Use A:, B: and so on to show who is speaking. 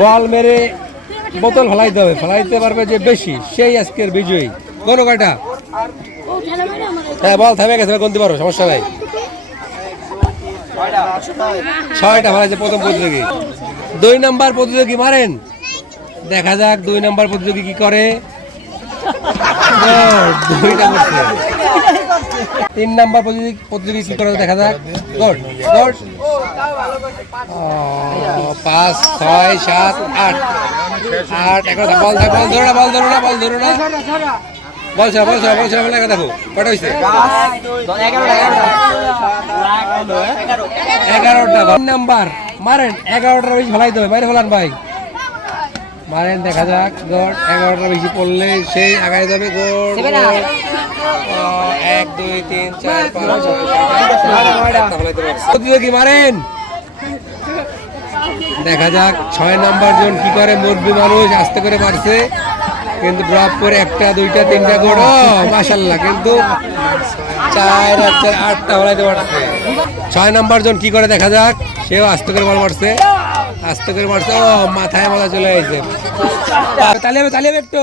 A: বল মেরে বোতল ফেলাইতে হবে ফেলাইতে পারবে যে বেশি। সেই আজকের বিজয়ী। কোন কয়টা হ্যাঁ বল থামে গেছে গন্তি পারো সমস্যা নাই। ছয়টা ফেলাইছে প্রথম প্রতিযোগী। দুই নাম্বার প্রতিযোগী মারেন। দেখা যাক দুই নাম্বার প্রতিযোগী কি করে। করছে। তিন নাম্বার প্রতিযোগী কি করে দেখা যাক। Good good. পাঁচ, ছয়, সাত, আট। আট এখন বল বল ধরো বল ধরো বল ধরো দেখো কটা হয়েছে? এগারোটা। তিন নাম্বার। মারেন, এগারোটার বেশি বাইরে ফেলান ভাই। মারেন, দেখা যাক। গড়, এগারোটার বেশি পড়লে সেই আগায় যাবে। গড়। পারছে। দেখা যাক, ছয় নাম্বার জন কি করে মুরগি মানুষ আস্তে করে মারছে। কিন্তু ড্রপ করে একটা, দুইটা, তিনটা গোড় মাসাল্লাহ কিন্তু চার চার আটটা ফেলাইতে পারছে। ছয় নাম্বার জন কি করে, দেখা যাক, সেও আস্তে করে বল আস্তে করে মারছে, ও, মাথায় মাথা চলে গেছে তালি হবে একটু।